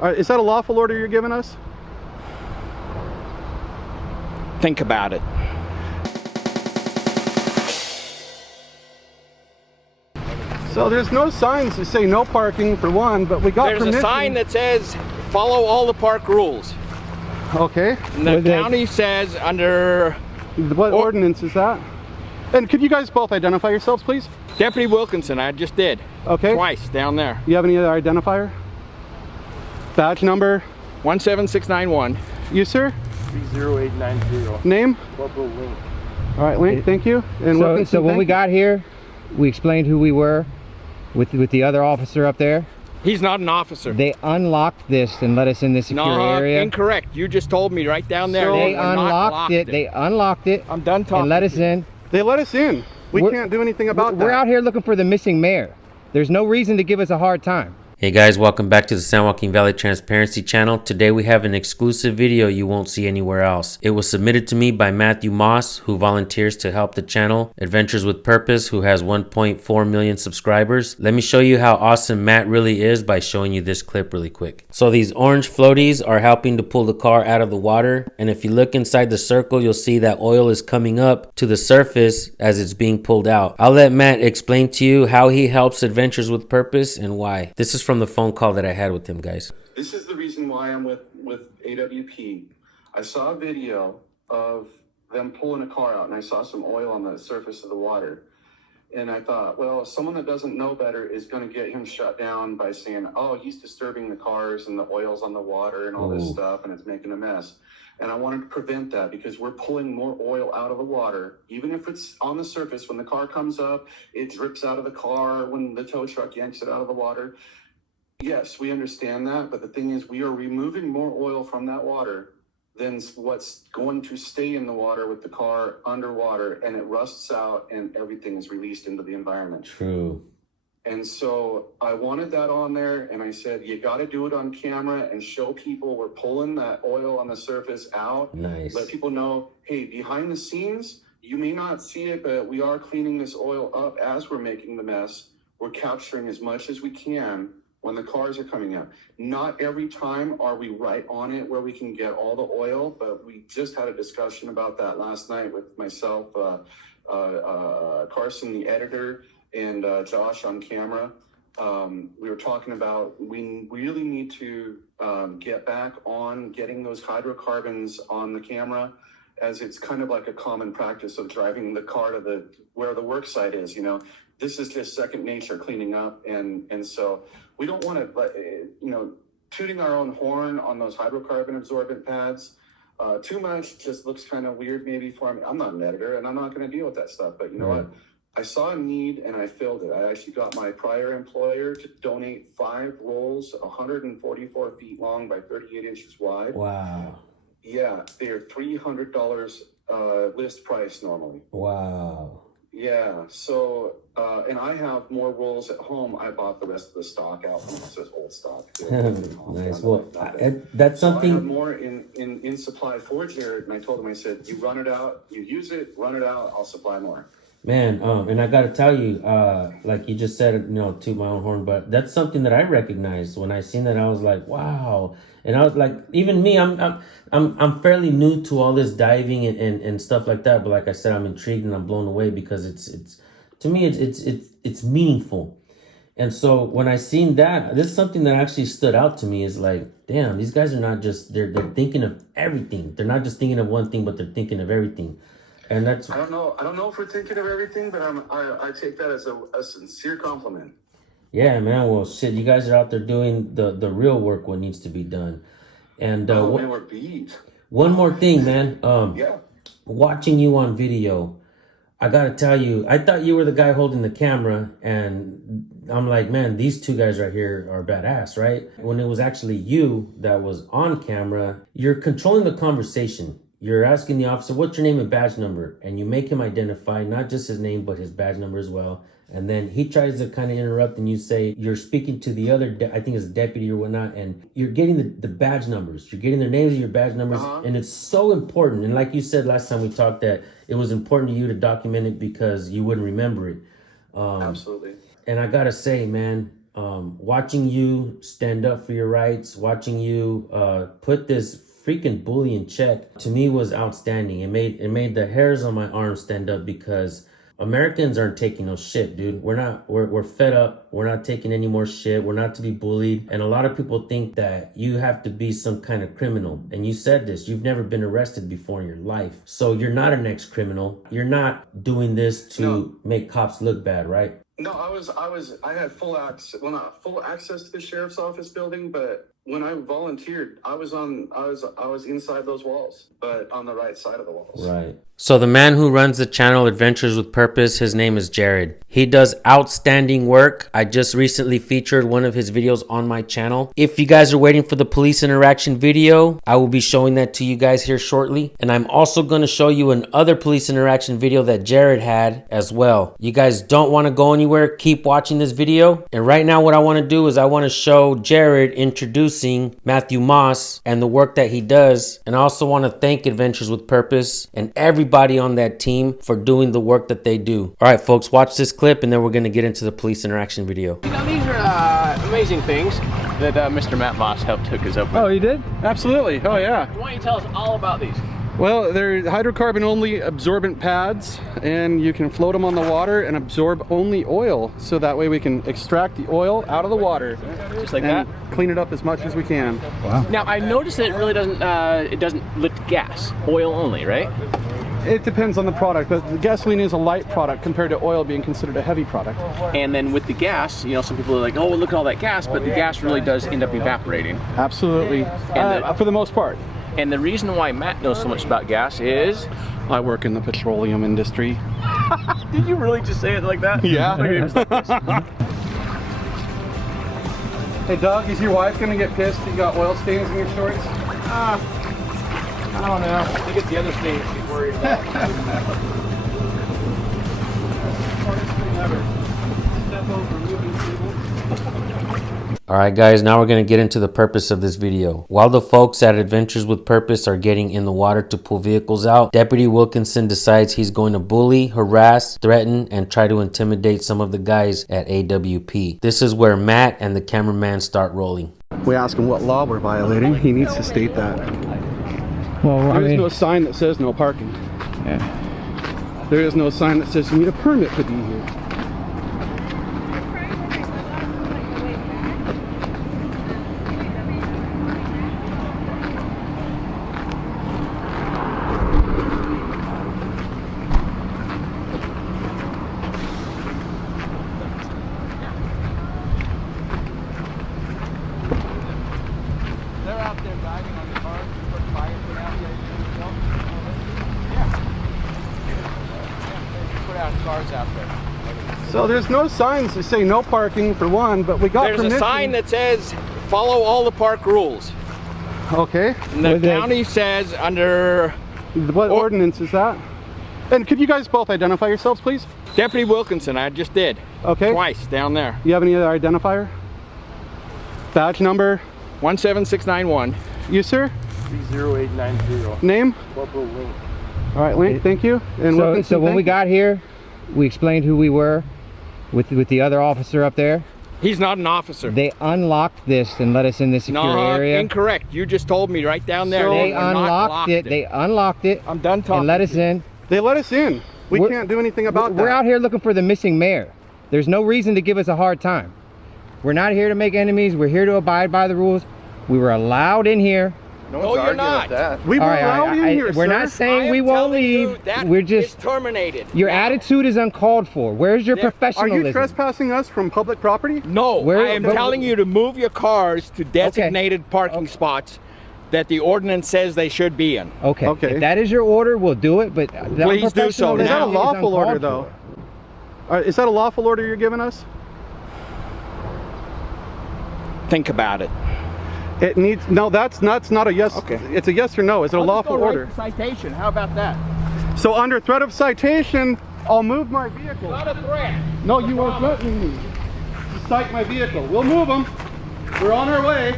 All right, is that a lawful order you're giving us? Think about it. So there's no signs that say no parking for one, but we got There's permission. a sign that says follow all the park rules. Okay. And the county says under... What ordinance is that? And could you guys both identify yourselves, please? Deputy Wilkinson, I just did. Okay. Twice down there. You have any other identifier? Badge number? 17691. You, sir? 30890. Name? Corporal Link. All right, Link, thank you. And So when we got here, we explained who we were with the other officer up there. He's not an officer. They unlocked this and let us in this secure area. Incorrect. You just told me right down there. So They unlocked it. They unlocked it. I'm done talking. And let us in. They let us in. We can't do anything about that. We're out here looking for the missing mayor. There's no reason to give us a hard time. Hey guys, welcome back to the San Joaquin Valley Transparency channel. Today we have an exclusive video you won't see anywhere else. It was submitted to me by Matthew Moss, who volunteers to help the channel Adventures with Purpose, who has 1.4 million subscribers. Let me show you how awesome Matt really is by showing you this clip really quick. So these orange floaties are helping to pull the car out of the water, and if you look inside the circle, you'll see that oil is coming up to the surface as it's being pulled out. I'll let Matt explain to you how he helps Adventures with Purpose and why. This is from the phone call that I had with him, guys. This is the reason why I'm with AWP. I saw a video of them pulling a car out, and I saw some oil on the surface of the water. And I thought, well, someone that doesn't know better is going to get him shut down by saying, oh, he's disturbing the cars and the oil's on the water and all this stuff, and it's making a mess. And I wanted to prevent that because we're pulling more oil out of the water. Even if it's on the surface, when the car comes up, it drips out of the car when the tow truck yanks it out of the water. Yes, we understand that, but the thing is we are removing more oil from that water than what's going to stay in the water with the car underwater, and it rusts out and everything is released into the environment. True. And so I wanted that on there, and I said, you got to do it on camera and show people we're pulling that oil on the surface out. Nice. Let people know, hey, behind the scenes, you may not see it, but we are cleaning this oil up as we're making the mess. We're capturing as much as we can when the cars are coming out. Not every time are we right on it where we can get all the oil, but we just had a discussion about that last night with myself, Carson, the editor, and Josh on camera. We were talking about we really need to get back on getting those hydrocarbons on the camera, as it's kind of like a common practice of driving the car to where the work site is, you know. This is just second nature, cleaning up, and so we don't want to, tooting our own horn on those hydrocarbon absorbent pads too much just looks kind of weird maybe for me. I'm not an editor, and I'm not going to deal with that stuff, but you know what? I saw a need, and I filled it. I actually got my prior employer to donate 5 rolls, 144 feet long by 38 inches wide. Wow. Yeah, they are $300 list price normally. Wow. Yeah, so, and I have more rolls at home. I bought the rest of the stock out. It says old stock. Nice. Well, that's something. So I have more in supply for Jared, and I told him, I said, you run it out, you use it, run it out, I'll supply more. Man, and I got to tell you, like you just said, toot my own horn, but that's something that I recognized when I seen that. I was like, wow. And I was like, even me, I'm fairly new to all this diving and stuff like that. But like I said, I'm intrigued and I'm blown away because it's to me, it's meaningful. And so when I seen that, this is something that actually stood out to me is like, damn, these guys are not just, they're thinking of everything. They're not just thinking of one thing, but they're thinking of everything. And that's, I don't know if we're thinking of everything, but I take that as a sincere compliment. Yeah, man. Well, shit, you guys are out there doing the real work, what needs to be done. And man, we're beat. One more thing, man. Yeah. Watching you on video, I gotta tell you, I thought you were the guy holding the camera, and I'm like, man, these two guys right here are badass, right? When it was actually you that was on camera, you're controlling the conversation. You're asking the officer, what's your name and badge number? And you make him identify not just his name, but his badge number as well. And then he tries to kind of interrupt, and you say, you're speaking to the other, I think it's a deputy or whatnot, and you're getting the badge numbers. You're getting their names and your badge numbers. And it's so important. And like you said last time we talked, that it was important to you to document it because you wouldn't remember it. Absolutely. And I got to say, man, watching you stand up for your rights, watching you put this freaking bully in check, to me was outstanding. It made the hairs on my arms stand up, because Americans aren't taking no shit, dude. We're fed up. We're not taking any more shit. We're not to be bullied. And a lot of people think that you have to be some kind of criminal. And you said this, you've never been arrested before in your life. So you're not an ex-criminal. You're not doing this to make cops look bad, right? No, I had full access, well, not full access to the sheriff's office building, but when I volunteered, I was inside those walls, but on the right side of the walls. Right. So the man who runs the channel Adventures with Purpose, his name is Jared. He does outstanding work. I just recently featured one of his videos on my channel. If you guys are waiting for the police interaction video, I will be showing that to you guys here shortly. And I'm also going to show you another police interaction video that Jared had as well. You guys don't want to go anywhere. Keep watching this video. And right now what I want to do is I want to show Jared introducing Matthew Moss and the work that he does. And I also want to thank Adventures with Purpose and everybody on that team for doing the work that they do. All right, folks, watch this clip and then we're going to get into the police interaction video. You know, these are amazing things that Mr. Matt Moss helped hook us up with. Oh, you did? Absolutely. Oh, yeah. Why don't you tell us all about these? Well, they're hydrocarbon-only absorbent pads, and you can float them on the water and absorb only oil. So that way we can extract the oil out of the water. Just like and that? Clean it up as much as we can. Wow. Now, I noticed that it really doesn't lift gas. Oil only, right? It depends on the product, but the gasoline is a light product compared to oil being considered a heavy product. And then with the gas, you know, some people are like, oh, look at all that gas, but the gas really does end up evaporating. Absolutely. For the most part. And the reason why Matt knows so much about gas is... I work in the petroleum industry. Did you really just say it like that? Yeah. Okay, just like this. Hey, Doug, is your wife going to get pissed you got oil stains in your shorts? I don't know. I think it's the other thing she's worried about. All right, guys, now we're going to get into the purpose of this video. While the folks at Adventures with Purpose are getting in the water to pull vehicles out, Deputy Wilkinson decides he's going to bully, harass, threaten, and try to intimidate some of the guys at AWP. This is where Matt and the cameraman start rolling. We ask him what law we're violating. He needs to state that. Well, There is no sign that says no parking. yeah. There is no sign that says you need a permit to be here. They're out there diving on the cars. Put fires out there. Put out cars out there. So there's no signs that say no parking for one, but we got There's permission. a sign that says, follow all the park rules. Okay. And the county says under What ordinance is that? And could you guys both identify yourselves, please? Deputy Wilkinson, I just did. Okay. Twice down there. You have any other identifier? Badge number? 17691. You, sir? 30890. Name? Corporal Link. All right, Link, thank you. And So Wilkinson, when we thank got here, we explained who we were with the other officer up there. He's not an officer. They unlocked this and let us in this secure No, area. incorrect. You just told me right down there. So They would not unlocked lock it. They unlocked it I'm done talking. and let us in. They let us in. We We're- can't do anything about that. We're out here looking for the missing mayor. There's no reason to give us a hard time. We're not here to make enemies. We're here to abide by the rules. We were allowed in here. No, you're not. We were All right, allowed in here, we're sir. not saying we won't leave. We're just terminated. your attitude is uncalled for. Where's your Are you Are professionalism? you trespassing us from public property? No, Where- I am but- telling you to move your cars to designated parking spots that the ordinance says they should be in. Okay. Okay. If that is your order, we'll do it. But that Please do so Is that a now. lawful order, though? Is that a lawful order you're giving us? Think about it. It needs, no, that's not a yes. Okay. It's a yes or no. Is it a lawful order? Citation. How about that? So under threat of citation, I'll move my vehicle. Not a threat. No, you are threatening me to cite my vehicle. We'll move them. We're on our way.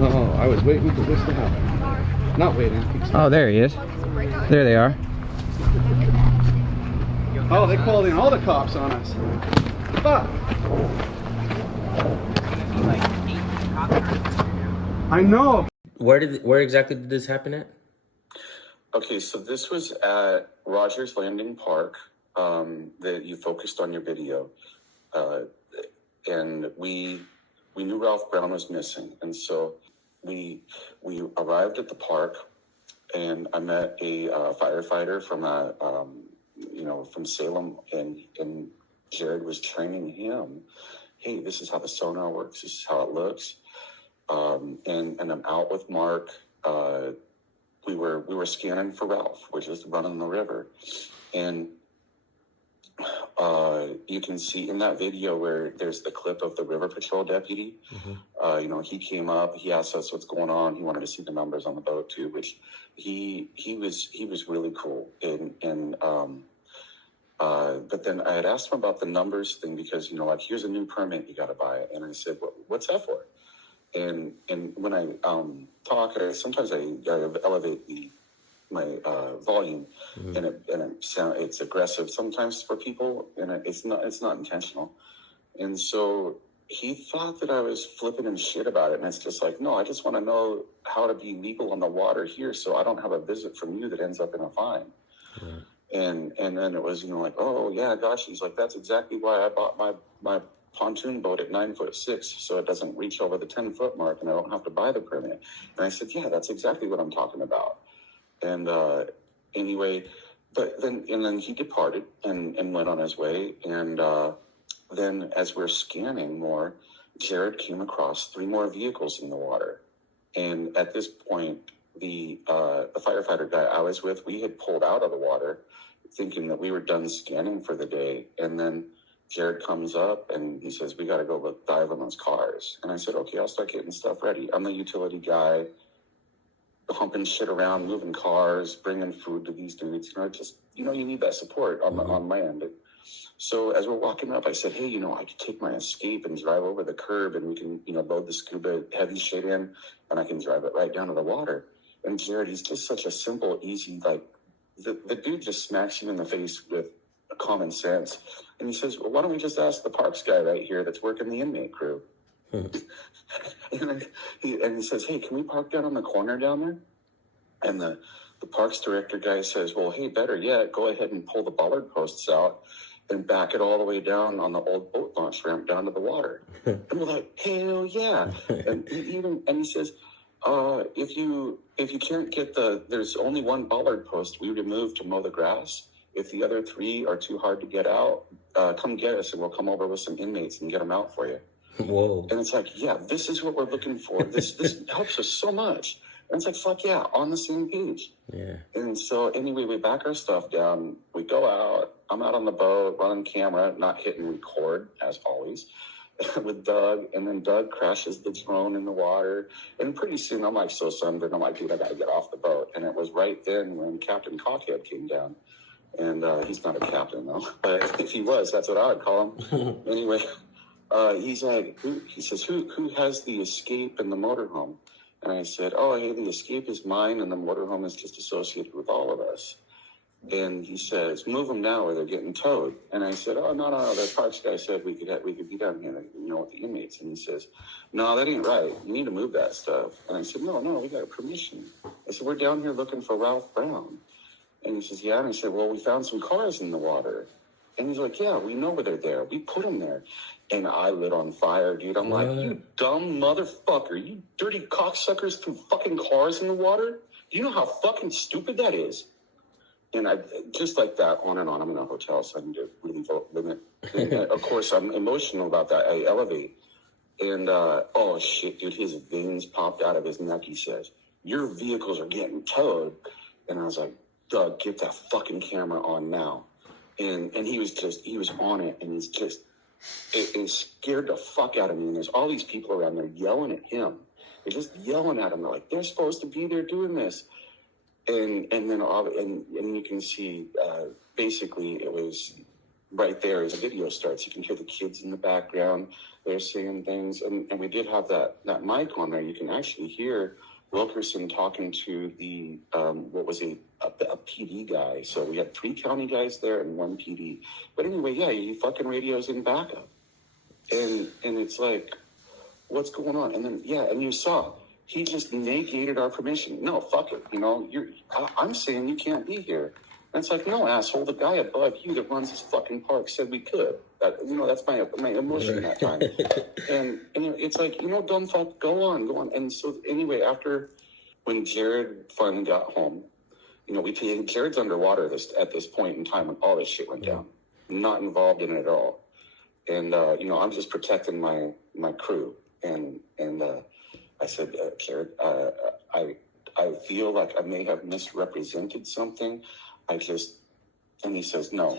Oh, I was waiting for this to happen. Not waiting. Oh, there he is. There they are. Oh, they called in all the cops on us. Fuck. I know. Where exactly did this happen at? Okay, so this was at Rogers Landing Park that you focused on your video. And we knew Ralph Brown was missing. And so we arrived at the park, and I met a firefighter from from Salem, and Jared was training him. Hey, this is how the sonar works. This is how it looks. And I'm out with Mark. We were scanning for Ralph. We're just running the river, and you can see in that video where there's the clip of the river patrol deputy. Mm-hmm. He came up. He asked us what's going on. He wanted to see the numbers on the boat too, which he was really cool. But then I had asked him about the numbers thing because here's a new permit, you got to buy it, and I said, what's that for? And when I talk, sometimes I elevate my volume, mm-hmm. It's aggressive sometimes for people, and it's not intentional. And so he thought that I was flipping and shit about it, and it's just like, no, I just want to know how to be legal on the water here, so I don't have a visit from you that ends up in a fine. Mm-hmm. And then it was oh yeah, gosh, he's like, that's exactly why I bought my pontoon boat at 9'6", so it doesn't reach over the 10-foot mark, and I don't have to buy the permit. And I said, yeah, that's exactly what I'm talking about. And anyway, but then he departed and went on his way. And then as we're scanning more, Jared came across 3 more vehicles in the water. And at this point, the firefighter guy I was with, we had pulled out of the water, thinking that we were done scanning for the day. And then Jared comes up and he says, we got to go dive on those cars. And I said, okay, I'll start getting stuff ready. I'm the utility guy, humping shit around, moving cars, bringing food to these dudes. You need that support on land. So as we're walking up, I said, hey, I could take my Escape and drive over the curb, and we can, load the scuba heavy shit in, and I can drive it right down to the water. And Jared, he's just such a simple, easy, the dude just smacks you in the face with common sense. And he says, well, why don't we just ask the parks guy right here that's working the inmate crew? And he says, hey, can we park down on the corner down there? And the parks director guy says, well, hey, better yet, go ahead and pull the bollard posts out and back it all the way down on the old boat launch ramp down to the water. And we're like, hell yeah. And he says, if you can't get there's only one bollard post we remove to mow the grass. If the other 3 are too hard to get out, come get us, and we'll come over with some inmates and get them out for you. Whoa. And it's like, yeah, this is what we're looking for. This helps us so much. And it's like, fuck yeah, on the same page. Yeah. And so anyway, we back our stuff down. We go out. I'm out on the boat, running camera, not hitting record, as always, with Doug. And then Doug crashes the drone in the water. And pretty soon I'm like so sunburned. I'm like, dude, I got to get off the boat. And it was right then when Captain Cockhead came down. And he's not a captain, though. But if he was, that's what I would call him. Anyway, he's like, he says, who has the Escape and the motorhome? And I said, oh, hey, the Escape is mine, and the motorhome is just associated with all of us. And he says, move them now or they're getting towed. And I said, oh, no, the parks guy said we could be down here, with the inmates. And he says, no, that ain't right. You need to move that stuff. And I said, no, we got permission. I said, we're down here looking for Ralph Brown. And he says, yeah. And I said, well, we found some cars in the water. And he's like, yeah, we know where they're there. We put them there. And I lit on fire, dude. I'm like, you dumb motherfucker. You dirty cocksuckers threw fucking cars in the water? Do you know how fucking stupid that is? And I just like that, on and on. I'm in a hotel, so I need to really limit. And of course, I'm emotional about that. I elevate. And, oh, shit, dude, his veins popped out of his neck, he says. Your vehicles are getting towed. And I was like, Doug, get that fucking camera on now. And he was on it, and he's just, it scared the fuck out of me. And there's all these people around there yelling at him. They're just yelling at him. They're like, they're supposed to be there doing this. And then you can see, basically it was right there as the video starts. You can hear the kids in the background. They're singing things. And we did have that mic on there. You can actually hear Wilkinson talking to the, what was a PD guy. So we had 3 county guys there and 1 PD. But anyway, yeah, he fucking radios in backup. And it's like, what's going on? And then, yeah, and you saw, he just negated our permission. No, fuck it. You know, I'm saying you can't be here. And it's like, no, asshole, the guy above you that runs this fucking park said we could. You know, that's my emotion that time. And it's like, you know, dumb fuck, go on. And so anyway, after when Jared finally got home, you know, Jared's underwater at this point in time when all this shit went down. Not involved in it at all. And, you know, I'm just protecting my crew. And I said, Jared, I feel like I may have misrepresented something. And he says, no,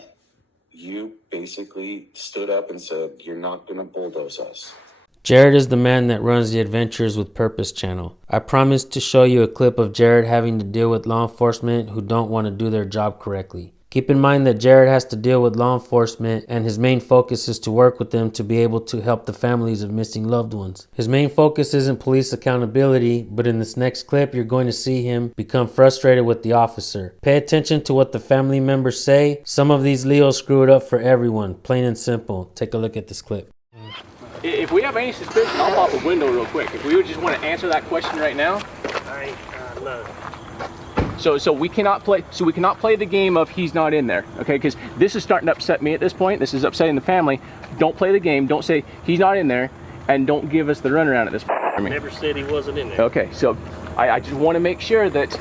you basically stood up and said, you're not going to bulldoze us. Jared is the man that runs the Adventures with Purpose channel. I promised to show you a clip of Jared having to deal with law enforcement who don't want to do their job correctly. Keep in mind that Jared has to deal with law enforcement and his main focus is to work with them to be able to help the families of missing loved ones. His main focus isn't police accountability, but in this next clip you're going to see him become frustrated with the officer. Pay attention to what the family members say. Some of these Leos screw it up for everyone, plain and simple. Take a look at this clip. If we have any suspicion, I'll pop a window real quick. If we would just want to answer that question right now. No. So we cannot play. So we cannot play the game of he's not in there, okay? Because this is starting to upset me at this point. This is upsetting the family. Don't play the game. Don't say he's not in there, and don't give us the runaround at this point. I never said he wasn't in there. Okay, so I just want to make sure that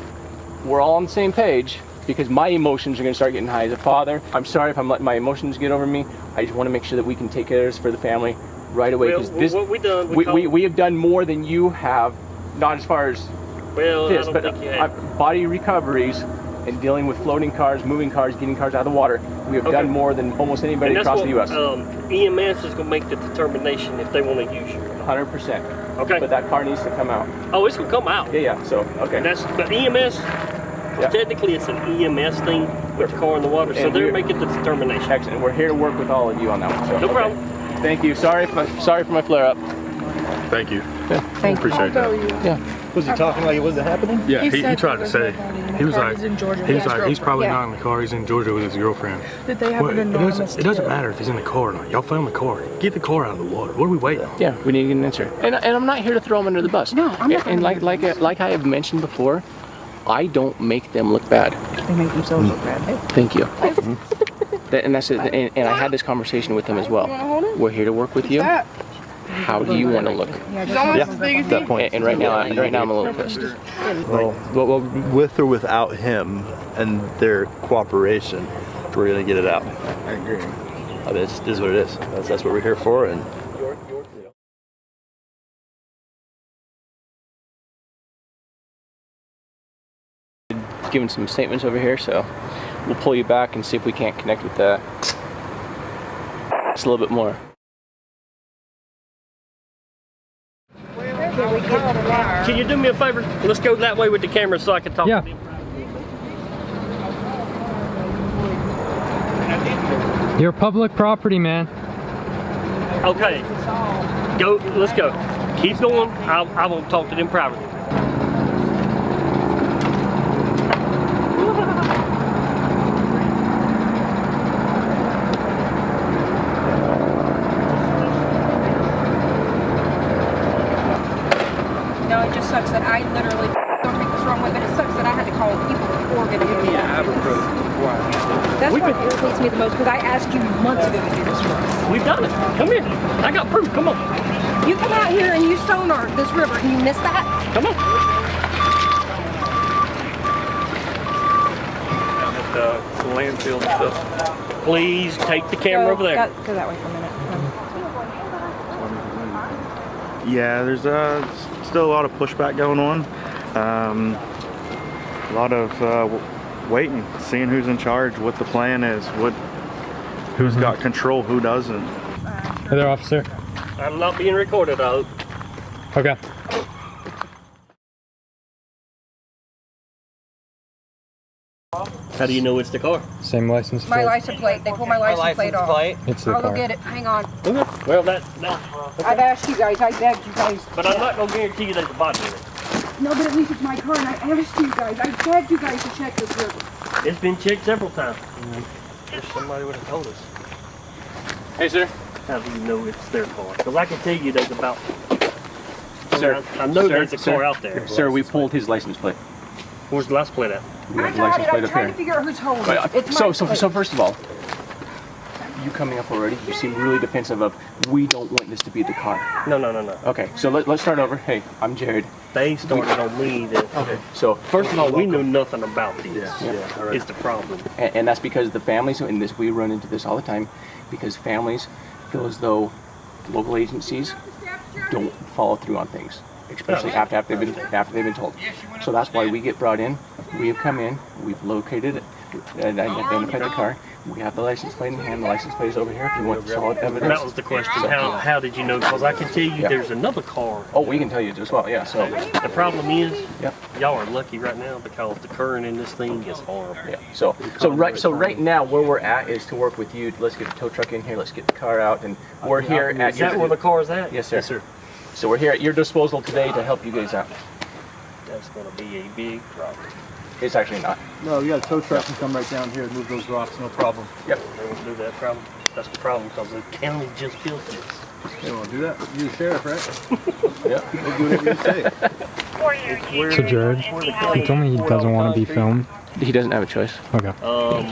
we're all on the same page because my emotions are going to start getting high as a father. I'm sorry if I'm letting my emotions get over me. I just want to make sure that we can take care of this for the family right away. Well, what we done? We have done more than you have, not as far as. Well, this, I don't think you have. Body recoveries and dealing with floating cars, moving cars, getting cars out of the water, we have done more than almost anybody across the U.S. EMS is going to make the determination if they want to use you. 100%. Okay. But that car needs to come out. Oh, it's going to come out. Yeah. So okay. But EMS, technically, it's an EMS thing with the car in the water, so they're making the determination. Excellent. We're here to work with all of you on that one. So, no problem. Thank you. Sorry for my flare up. Thank you. Thank you. Appreciate that. Yeah. Was he talking like it wasn't happening? Yeah, he said tried to say. He was like, he's probably Yeah. not in the car. He's in Georgia with his girlfriend. Did they have Well, an anonymous it doesn't tip? matter if he's in the car or not. Y'all found the car. Get the car out of the water. What are we waiting on? Yeah, we need to get an answer. And I'm not here to throw them under the bus. No, I'm not. And like I have mentioned before, I don't make them look bad. They make themselves look bad. Thank you. And that's it. And I had this conversation with them as well. We're here to work with you. How do you want to look? At that point. And right now I'm a little pissed. Well, with or without him and their cooperation, we're gonna get it out. I agree. I mean, it is what it is. That's what we're here for. And Giving some statements over here, so we'll pull you back and see if we can't connect with that. Just a little bit more. Can you do me a favor? Let's go that way with the camera so I can talk to them. You're public property, man. Okay. Go. Let's go. Keep going. I will talk to them privately. No, it just sucks that I literally, don't take this wrong way, but it sucks that I had to call people before getting here. Yeah, I have a proof. That's what irritates me the most, because I asked you months ago to do this for us. We've done it. Come here. I got proof. Come on. You come out here and you sonar this river and you miss that? Come on. The landfill and stuff. Please take the camera over there. Go that way for a minute. Yeah, there's still a lot of pushback going on. A lot of waiting, seeing who's in charge, what the plan is, who's got control, who doesn't. Hey there, officer. I'm not being recorded, I hope. Okay. How do you know it's the car? Same license My plate. license plate. They pulled my license plate off. It's the I'll go car. get it. Hang on. Well, I've asked you guys. I begged you guys. but I'm not going to guarantee you there's a body in it. No, but at least it's my car, and I asked you guys. I begged you guys to check this river. It's been checked several times. If somebody would have told us. Hey, sir. How do you know it's their car? Because I can tell you there's about... Sir, I know sir, there's a car sir, out there. Sir, we pulled his license plate. Where's the license plate at? We I have the got license it. plate I'm up trying here. to figure out who's holding Right, it. It's my plate. so first of all, you coming up already, you seem really defensive of, we don't want this to be the car. No. Okay, so let's start over. Hey, I'm Jared. They started on me that... Okay. So First of all, we knew nothing about these. Yeah, all right. It's the problem. And that's because the families, and this we run into this all the time, because families feel as though local agencies don't follow through on things, especially after they've been told. So that's why we get brought in. We have come in, we've located it, and identified the car. We have the license plate in hand. The license plate is over here if you want solid evidence. That was the question. How did you know? Because I can tell you there's another car. Oh, we can tell you as well, yeah. So the problem is, y'all are lucky right now because the current in this thing is horrible. Yeah. So right now where we're at is to work with you. Let's get the tow truck in here. Let's get the car out, and we're here at. Is that where the car is at? Yes, sir. Yes, sir. So we're here at your disposal today to help you guys out. That's going to be a big problem. It's actually not. No, you got a tow truck can come right down here and move those rocks, no problem. Yep. They won't do that problem. That's the problem because the county just built this. They won't do that. You're the sheriff, right? Yeah. They'll do whatever you say. So Jared, he told me he doesn't want to be filmed. He doesn't have a choice. Okay.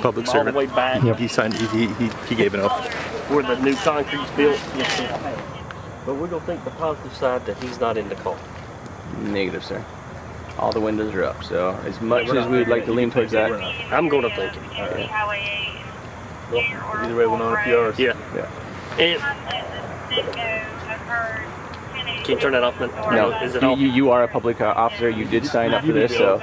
Public all servant. the way back He signed. He gave an oath. where the new concrete's built. Yes, sir. But we're going to think the positive side that he's not in the car. Negative, sir. All the windows are up, so as much as we would like to lean towards that. I'm going to think it. Well, either way, we'll know in a few hours. Yeah. And can you turn that off, man? No, Is it off? you are a public officer. You did sign up for this, so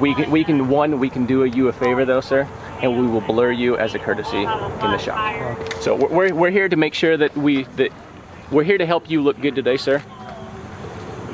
we can do you a favor though, sir, and we will blur you as a courtesy in the shop. So we're here to make sure that we're here to help you look good today, sir.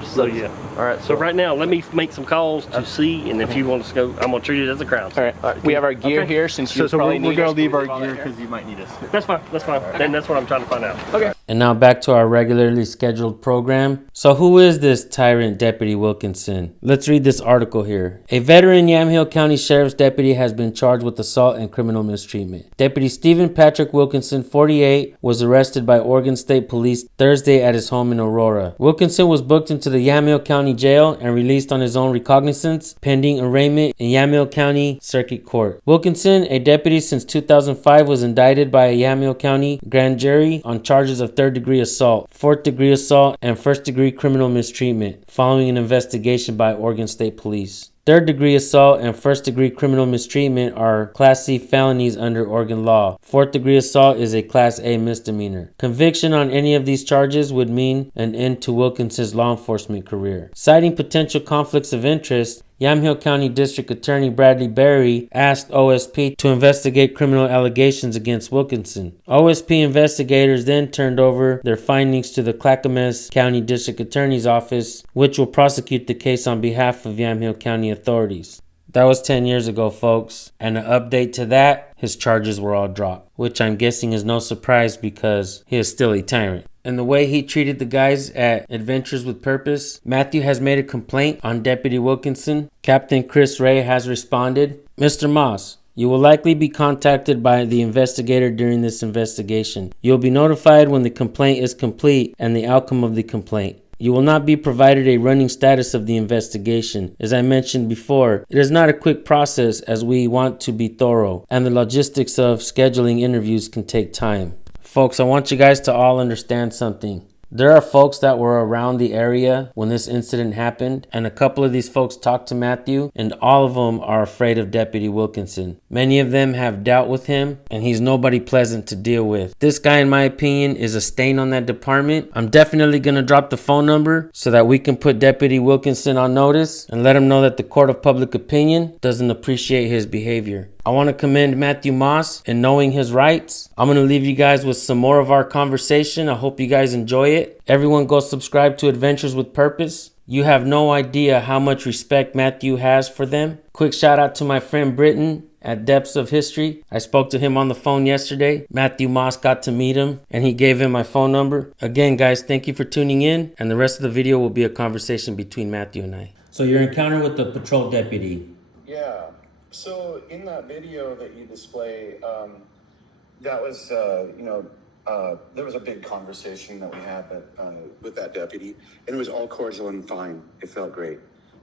So yeah. All right. So right now, let me make some calls to see, and if you want us to go, I'm gonna treat it as a crowd. All right. We have our gear here since you probably need. We're gonna leave our gear because you might need us. That's fine. That's fine. Then that's what I'm trying to find out. Okay. And now back to our regularly scheduled program. So who is this tyrant Deputy Wilkinson? Let's read this article here. A veteran Yamhill County Sheriff's deputy has been charged with assault and criminal mistreatment. Deputy Stephen Patrick Wilkinson, 48, was arrested by Oregon State Police Thursday at his home in Aurora. Wilkinson was booked into the Yamhill County Jail and released on his own recognizance, pending arraignment in Yamhill County Circuit Court. Wilkinson, a deputy since 2005, was indicted by a Yamhill County grand jury on charges of third-degree assault, fourth-degree assault, and first-degree criminal mistreatment, following an investigation by Oregon State Police. Third-degree assault and first-degree criminal mistreatment are Class C felonies under Oregon law. Fourth-degree assault is a Class A misdemeanor. Conviction on any of these charges would mean an end to Wilkinson's law enforcement career. Citing potential conflicts of interest, Yamhill County District Attorney Bradley Berry asked OSP to investigate criminal allegations against Wilkinson. OSP investigators then turned over their findings to the Clackamas County District Attorney's Office, which will prosecute the case on behalf of Yamhill County authorities. That was 10 years ago, folks. And an update to that, his charges were all dropped, which I'm guessing is no surprise because he is still a tyrant. And the way he treated the guys at Adventures with Purpose, Matthew has made a complaint on Deputy Wilkinson. Captain Chris Ray has responded. Mr. Moss, you will likely be contacted by the investigator during this investigation. You'll be notified when the complaint is complete and the outcome of the complaint. You will not be provided a running status of the investigation. As I mentioned before, it is not a quick process as we want to be thorough, and the logistics of scheduling interviews can take time. Folks, I want you guys to all understand something. There are folks that were around the area when this incident happened, and a couple of these folks talked to Matthew, and all of them are afraid of Deputy Wilkinson. Many of them have dealt with him, and he's nobody pleasant to deal with. This guy, in my opinion, is a stain on that department. I'm definitely going to drop the phone number so that we can put Deputy Wilkinson on notice and let him know that the court of public opinion doesn't appreciate his behavior. I want to commend Matthew Moss in knowing his rights. I'm going to leave you guys with some more of our conversation. I hope you guys enjoy it. Everyone go subscribe to Adventures with Purpose. You have no idea how much respect Matthew has for them. Quick shout out to my friend Britton at Depths of History. I spoke to him on the phone yesterday. Matthew Moss got to meet him, and he gave him my phone number. Again, guys, thank you for tuning in, and the rest of the video will be a conversation between Matthew and I. So your encounter with the patrol deputy. Yeah. So in that video that you display, that was, there was a big conversation that we had with that deputy, and it was all cordial and fine. It felt great.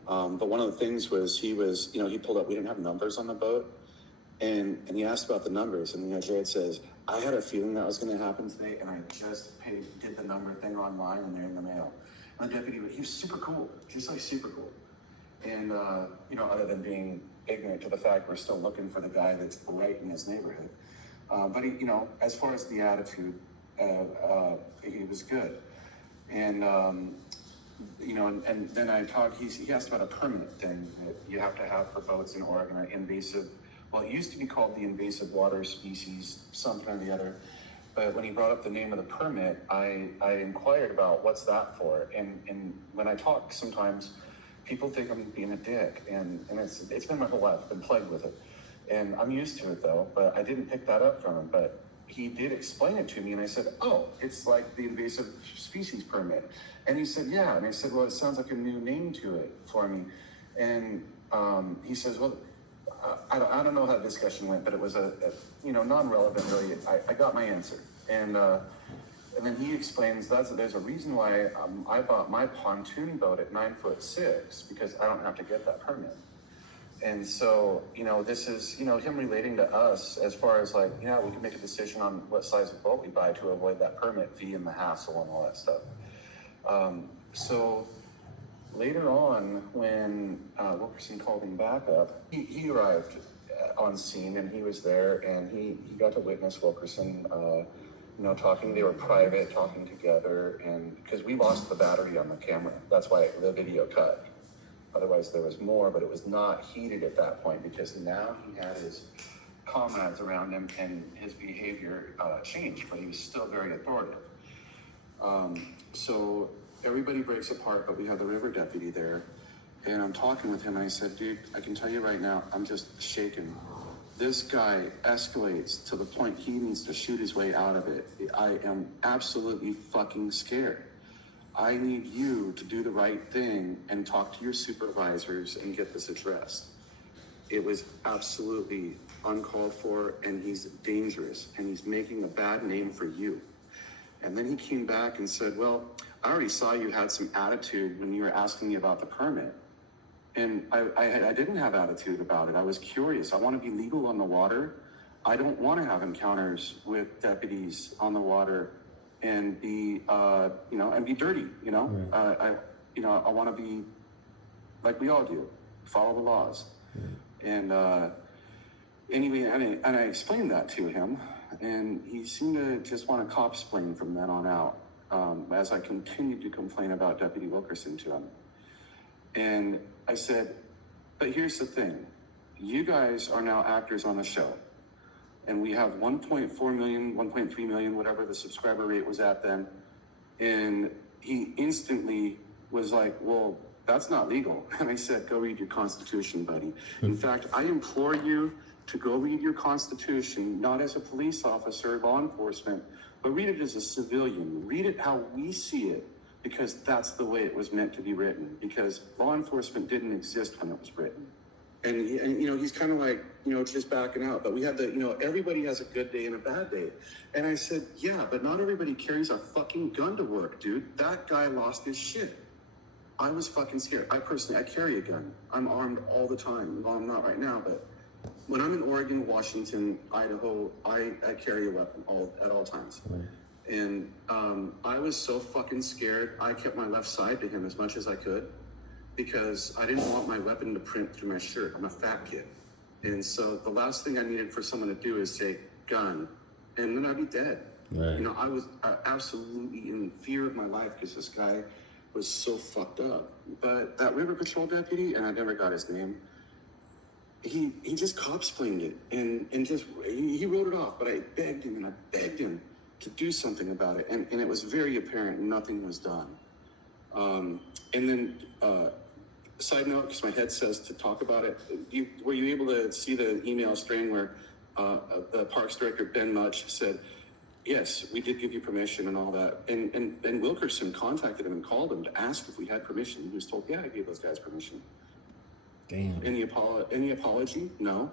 But one of the things was he pulled up, we didn't have numbers on the boat, and he asked about the numbers, and Jared says, I had a feeling that was going to happen today, and I just did the number thing online, and they're in the mail. And the deputy, he was super cool, just like super cool. And, other than being ignorant to the fact we're still looking for the guy that's right in his neighborhood. But he, as far as the attitude, he was good. And, and then he asked about a permit thing that you have to have for boats in Oregon, an invasive, well, it used to be called the invasive water species, something or the other. But when he brought up the name of the permit, I inquired about what's that for. And when I talk, sometimes people think I'm being a dick, and it's been my whole life. I've been plagued with it. And I'm used to it, though, but I didn't pick that up from him. But he did explain it to me, and I said, oh, it's like the invasive species permit. And he said, yeah. And I said, well, it sounds like a new name to it for me. And he says, well, I don't know how the discussion went, but it was a non-relevant, really. I got my answer. And then he explains there's a reason why I bought my pontoon boat at 9'6", because I don't have to get that permit. And so, this is, him relating to us as far as like, yeah, we can make a decision on what size of boat we buy to avoid that permit fee and the hassle and all that stuff. So later on, when Wilkinson called him back up, he arrived on scene, and he was there, and he got to witness Wilkinson, talking. They were private, talking together, and because we lost the battery on the camera, that's why the video cut. Otherwise, there was more, but it was not heated at that point, because now he had his comrades around him, and his behavior changed, but he was still very authoritative. So everybody breaks apart, but we have the river deputy there, and I'm talking with him, and I said, dude, I can tell you right now, I'm just shaken. This guy escalates to the point he needs to shoot his way out of it. I am absolutely fucking scared. I need you to do the right thing and talk to your supervisors and get this addressed. It was absolutely uncalled for, and he's dangerous, and he's making a bad name for you. And then he came back and said, well, I already saw you had some attitude when you were asking me about the permit. And I didn't have attitude about it. I was curious. I want to be legal on the water. I don't want to have encounters with deputies on the water and be, and be dirty. I want to be like we all do, follow the laws. And anyway, and I explained that to him, and he seemed to just want to cop-splain from then on out, as I continued to complain about Deputy Wilkinson to him. And I said, but here's the thing. You guys are now actors on the show. And we have 1.4 million, 1.3 million, whatever the subscriber rate was at then. And he instantly was like, well, that's not legal. And I said, go read your Constitution, buddy. In fact, I implore you to go read your Constitution, not as a police officer, law enforcement, but read it as a civilian. Read it how we see it, because that's the way it was meant to be written, because law enforcement didn't exist when it was written. And he's kind of like, just backing out. But we have everybody has a good day and a bad day. And I said, yeah, but not everybody carries a fucking gun to work, dude. That guy lost his shit. I was fucking scared. I carry a gun. I'm armed all the time. Well, I'm not right now, but when I'm in Oregon, Washington, Idaho, I carry a weapon at all times. Right. And I was so fucking scared, I kept my left side to him as much as I could, because I didn't want my weapon to print through my shirt. I'm a fat kid. And so the last thing I needed for someone to do is say, gun, and then I'd be dead. Right. I was absolutely in fear of my life because this guy was so fucked up. But that River Patrol deputy, and I never got his name, he just cop-splained it, and just, he wrote it off, but I begged him to do something about it, and it was very apparent nothing was done. And then Side note, because my head says to talk about it, were you able to see the email string where the Parks Director, Ben Mutch, said, yes, we did give you permission and all that. And Wilkinson contacted him and called him to ask if we had permission. He was told, yeah, I gave those guys permission. Damn. Any apology? No,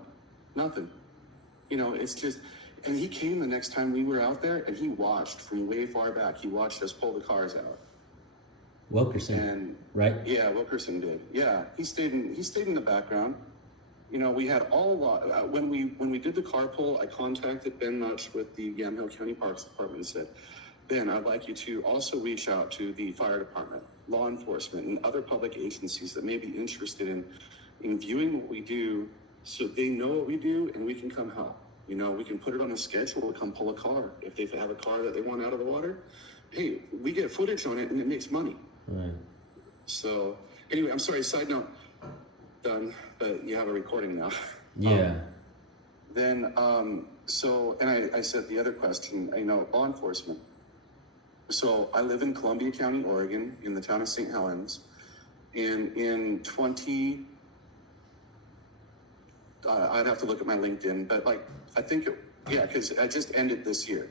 nothing. You know, it's just, and he came the next time we were out there and he watched from way far back. He watched us pull the cars out. Wilkinson, right? Yeah, Wilkinson did. Yeah, he stayed in the background. You know, we had when we did the car pull, I contacted Ben Mutch with the Yamhill County Parks Department and said, Ben, I'd like you to also reach out to the fire department, law enforcement, and other public agencies that may be interested in viewing what we do, so they know what we do and we can come help. You know, we can put it on a schedule to come pull a car. If they have a car that they want out of the water, hey, we get footage on it and it makes money. Right. So anyway, I'm sorry, side note, done, but you have a recording now. Yeah. I said the other question, you know, law enforcement. So I live in Columbia County, Oregon, in the town of St. Helens. And in I'd have to look at my LinkedIn, but like, I think, because I just ended this year.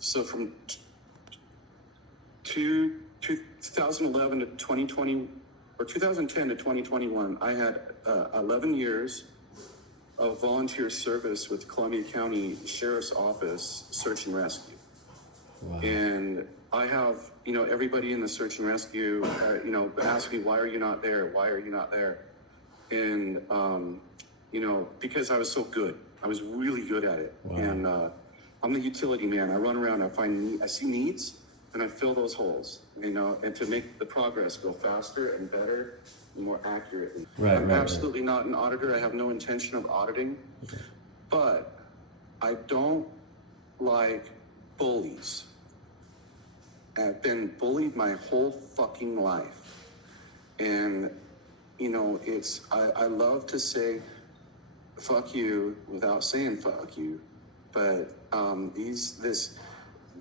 So from 2011 to 2020, or 2010 to 2021, I had 11 years of volunteer service with Columbia County Sheriff's Office Search and Rescue. Wow. And I have, you know, everybody in the search and rescue, you know, ask me, why are you not there? Why are you not there? And, you know, because I was so good. I was really good at it. Wow. And I'm the utility man. I run around, I see needs, and I fill those holes, you know, and to make the progress go faster and better and more accurately. I'm absolutely not an auditor. I have no intention of auditing, but I don't like bullies. I've been bullied my whole fucking life. And, you know, I love to say fuck you without saying fuck you, but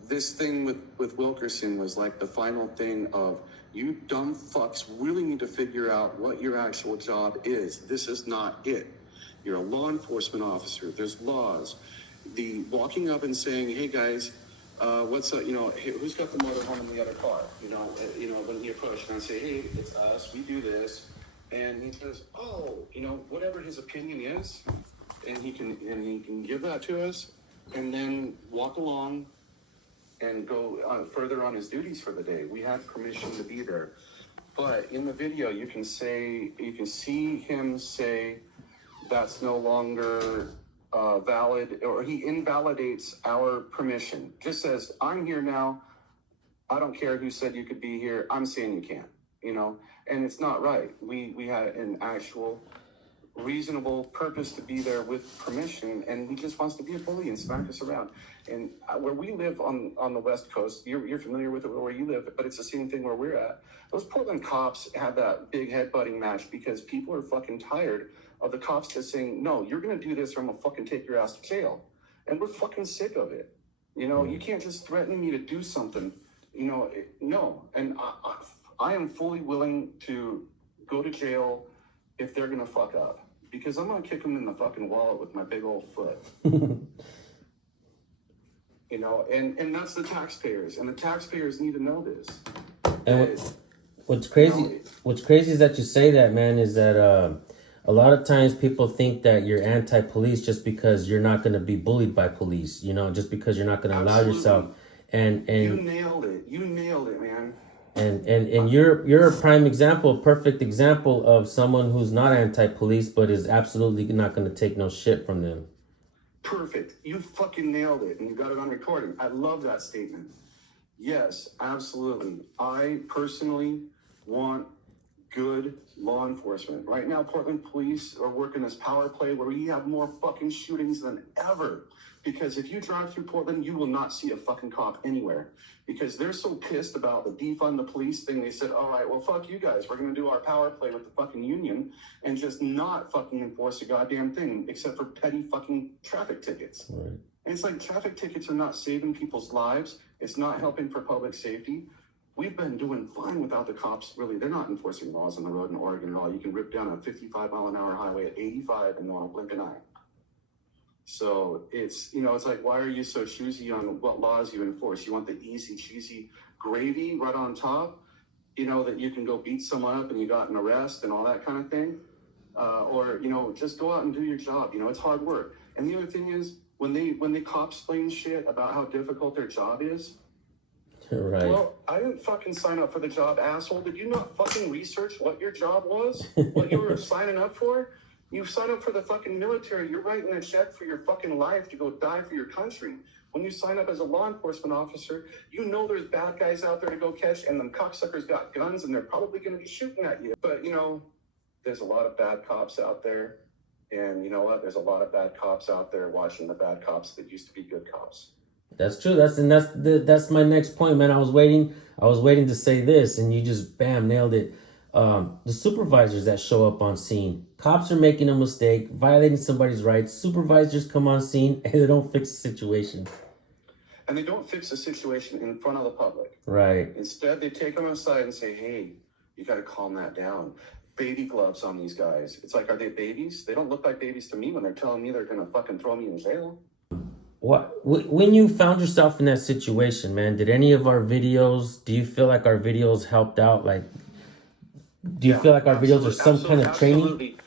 this thing with Wilkinson was like the final thing of, you dumb fucks really need to figure out what your actual job is. This is not it. You're a law enforcement officer. There's laws. The walking up and saying, hey guys, what's up? You know, hey, who's got the motorhome in the other car? You know, when he approached and I say, hey, it's us. We do this, and he says, oh, you know, whatever his opinion is, and he can give that to us, and then walk along and go further on his duties for the day. We had permission to be there, but in the video you can see him say that's no longer valid, or he invalidates our permission. Just says, I'm here now. I don't care who said you could be here. I'm saying you can't, you know, and it's not right. We had an actual reasonable purpose to be there with permission, and he just wants to be a bully and smack us around. And where we live on the West Coast, you're familiar with it where you live, but it's the same thing where we're at. Those Portland cops had that big headbutting match because people are fucking tired of the cops just saying, no, you're going to do this or I'm going to fucking take your ass to jail. And we're fucking sick of it. You know, you can't just threaten me to do something, you know, no. And I am fully willing to go to jail if they're going to fuck up, because I'm going to kick them in the fucking wallet with my big old foot. You know, and that's the taxpayers, and the taxpayers need to know this. And what's crazy is that you say that, man, is that a lot of times people think that you're anti-police just because you're not going to be bullied by police, you know, just because you're not going to allow yourself. And you nailed it, man. And you're a prime example, perfect example of someone who's not anti-police, but is absolutely not going to take no shit from them. Perfect. You fucking nailed it, and you got it on recording. I love that statement. Yes, absolutely. I personally want good law enforcement. Right now, Portland police are working this power play where we have more fucking shootings than ever. Because if you drive through Portland, you will not see a fucking cop anywhere. Because they're so pissed about the defund the police thing, they said, all right, well, fuck you guys. We're going to do our power play with the fucking union and just not fucking enforce a goddamn thing except for petty fucking traffic tickets. Right. And it's like, traffic tickets are not saving people's lives. It's not helping for public safety. We've been doing fine without the cops. Really, they're not enforcing laws on the road in Oregon at all. You can rip down a 55-mile-an-hour highway at 85 and no one will blink an eye. So it's, you know, it's like, why are you so choosy on what laws you enforce? You want the easy, cheesy gravy right on top, you know, that you can go beat someone up and you got an arrest and all that kind of thing? Or, you know, just go out and do your job. You know, it's hard work. And the other thing is, when the cops explain shit about how difficult their job is, right. Well, I didn't fucking sign up for the job, asshole. Did you not fucking research what your job was? What you were signing up for? You signed up for the fucking military. You're writing a check for your fucking life to go die for your country. When you sign up as a law enforcement officer, you know there's bad guys out there to go catch, and them cocksuckers got guns, and they're probably going to be shooting at you. But, you know, there's a lot of bad cops out there. And you know what? There's a lot of bad cops out there watching the bad cops that used to be good cops. That's true. That's my next point, man. I was waiting to say this, and you just bam nailed it. The supervisors that show up on scene, cops are making a mistake, violating somebody's rights. Supervisors come on scene and they don't fix the situation. And they don't fix the situation in front of the public. Right. Instead, they take them aside and say, "Hey, you got to calm that down." Baby gloves on these guys. It's like, are they babies? They don't look like babies to me when they're telling me they're gonna fucking throw me in jail. When you found yourself in that situation, man, did any of our videos, do you feel like our videos helped out? Like, do you feel like our videos are some kind of training?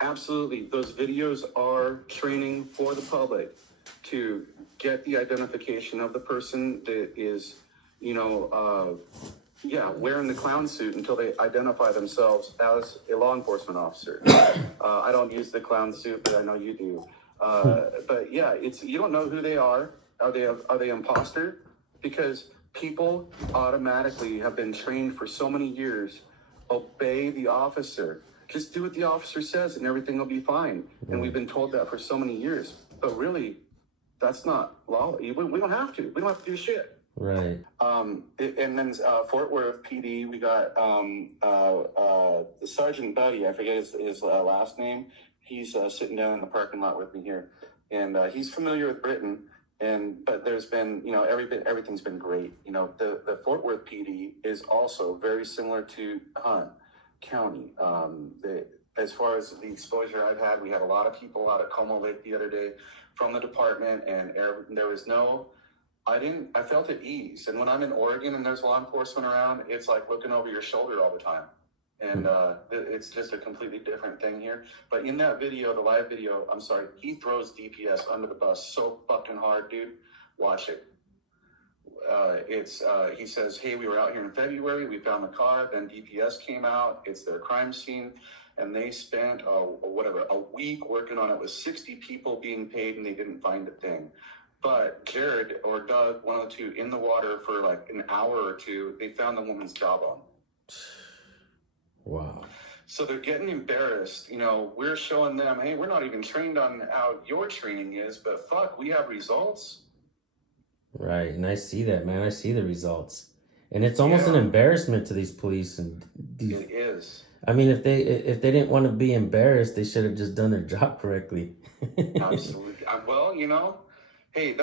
Absolutely. Those videos are training for the public to get the identification of the person that is, you know, wearing the clown suit until they identify themselves as a law enforcement officer. I don't use the clown suit, but I know you do. But yeah, it's, you don't know who they are. Are they imposter? Because people automatically have been trained for so many years. Obey the officer. Just do what the officer says and everything will be fine. And we've been told that for so many years. But really, that's not law. We don't have to. We don't have to do shit. Right. And then Fort Worth PD, we got Sergeant Buddy. I forget his last name. He's sitting down in the parking lot with me here, and he's familiar with Britain. But there's been, you know, everything's been great. You know, the Fort Worth PD is also very similar to Hunt County. As far as the exposure I've had, we had a lot of people out at Como Lake the other day from the department, and there was no. I felt at ease. And when I'm in Oregon and there's law enforcement around, it's like looking over your shoulder all the time. And it's just a completely different thing here. But in that video, the live video, I'm sorry, he throws DPS under the bus so fucking hard, dude. Watch it. He says, "Hey, we were out here in February. We found the car. Then DPS came out. It's their crime scene. And they spent, a week working on it with 60 people being paid, and they didn't find a thing. But Jared or Doug, one of the two, in the water for like an hour or two, they found the woman's jawbone." Wow. So they're getting embarrassed. You know, we're showing them, hey, we're not even trained on how your training is, but fuck, we have results. Right. And I see that, man. I see the results. And it's almost an embarrassment to these police. And it is. I mean, if they didn't want to be embarrassed, they should have just done their job correctly. Absolutely. Well, you know, hey,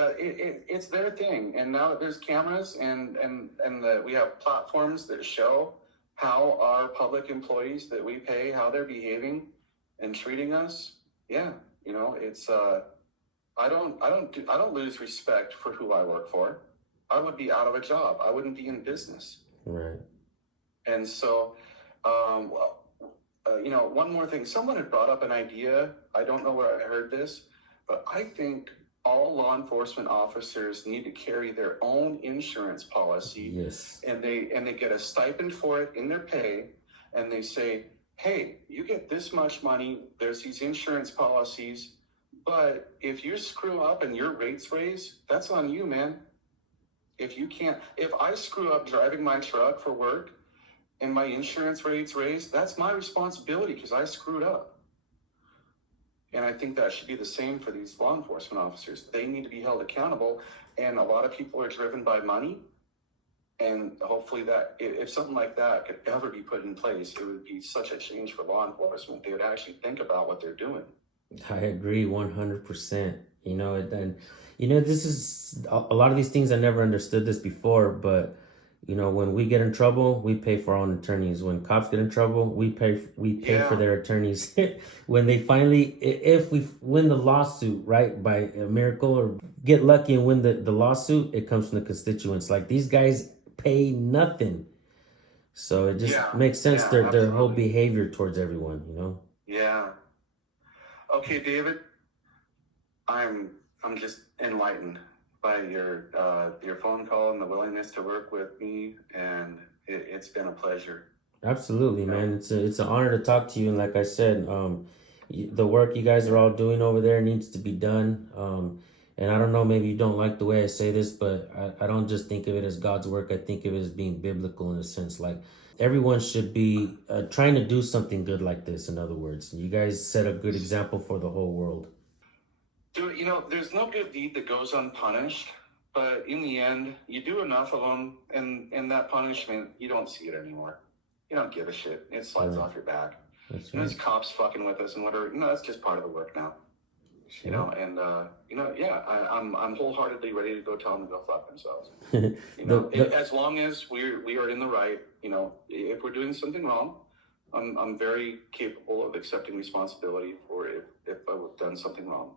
it's their thing. And now that there's cameras and we have platforms that show how our public employees that we pay, how they're behaving and treating us. Yeah, you know, it's I don't lose respect for who I work for. I would be out of a job. I wouldn't be in business. Right. And so, you know, one more thing. Someone had brought up an idea. I don't know where I heard this, but I think all law enforcement officers need to carry their own insurance policy. Yes. And they get a stipend for it in their pay, and they say, "Hey, you get this much money. There's these insurance policies, but if you screw up and your rates raise, that's on you, man. If I screw up driving my truck for work and my insurance rates raise, that's my responsibility because I screwed up." And I think that should be the same for these law enforcement officers. They need to be held accountable. And a lot of people are driven by money. And hopefully that, if something like that could ever be put in place, it would be such a change for law enforcement. They would actually think about what they're doing. I agree 100%. You know, and you know, this is a lot of these things. I never understood this before, but You know, when we get in trouble, we pay for our own attorneys. When cops get in trouble, we pay for their attorneys. When they finally, if we win the lawsuit, right, by a miracle, or get lucky and win the lawsuit, it comes from the constituents. Like, these guys pay nothing. So it just makes sense, their whole behavior towards everyone, you know? Yeah. Okay, David, I'm just enlightened by your phone call and the willingness to work with me, and it's been a pleasure. Absolutely, man. It's an honor to talk to you, and like I said, the work you guys are all doing over there needs to be done. And I don't know, maybe you don't like the way I say this, but I don't just think of it as God's work. I think of it as being biblical in a sense. Like, everyone should be trying to do something good like this, in other words. You guys set a good example for the whole world. Dude, you know, there's no good deed that goes unpunished, but in the end, you do enough of them, and that punishment, you don't see it anymore. You don't give a shit. It slides off your back. That's You know, these cops fucking with us and whatever, you know, that's just part of the work now. You know, and you know, I'm wholeheartedly ready to go tell them to go fuck themselves. You know, as long as we are in the right, you know, if we're doing something wrong, I'm very capable of accepting responsibility for if I've done something wrong.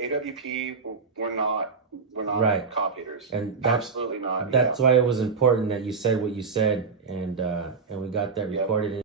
AWP, we're not cop haters, and absolutely not. That's why it was important that you said what you said, and we got that recorded.